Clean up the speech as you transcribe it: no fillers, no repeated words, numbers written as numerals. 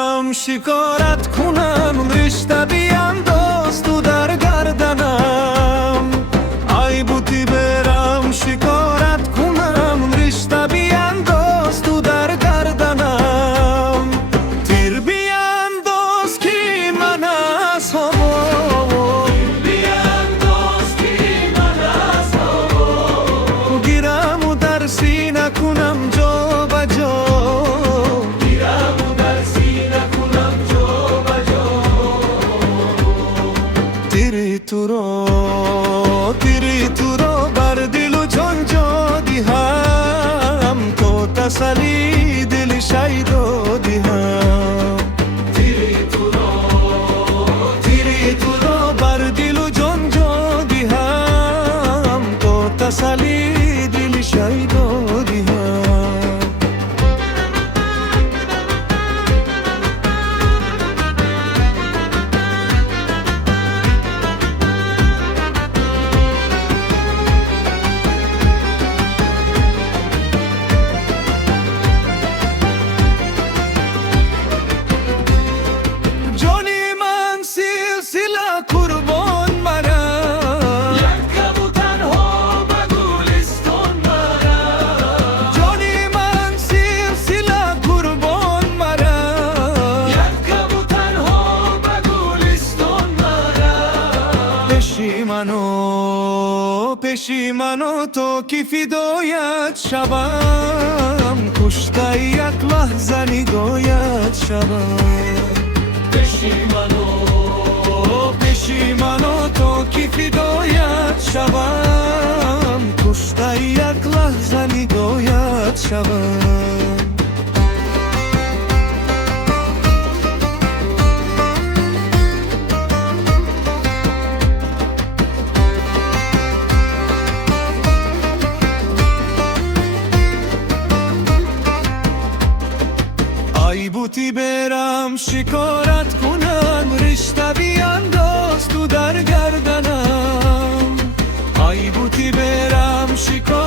برم شکارت کنم، رشته بینداز تو در گردنم. ای بوتی برم شکارت کنم، رشته بینداز تو در گردنم. تیر بینداز که من از هوا، گیرم و در سینه کنم جا بجا. تیری تو را بر دل و جان جا دیهم، تو تسلی دل شیدا دیهم. تیری تو را بر دل و جان جا دیهم، تو تسلی دل شیدا دیهم. قربان مرم، یک کبوترها به گلستان مرم. جانی من سلسله قربان مرم، یک کبوترها به گلستان مرم. پشیمانو تو که فدایت شوم، کشته یک لحظه نگایت شوم. پشیمانو تو که فدایت شوم، کشته یک لحظه نگایت شوم. ای بوتی برم شکارت کنم، رشته بینداز تو در گردنم. ای بوتی برم شکارت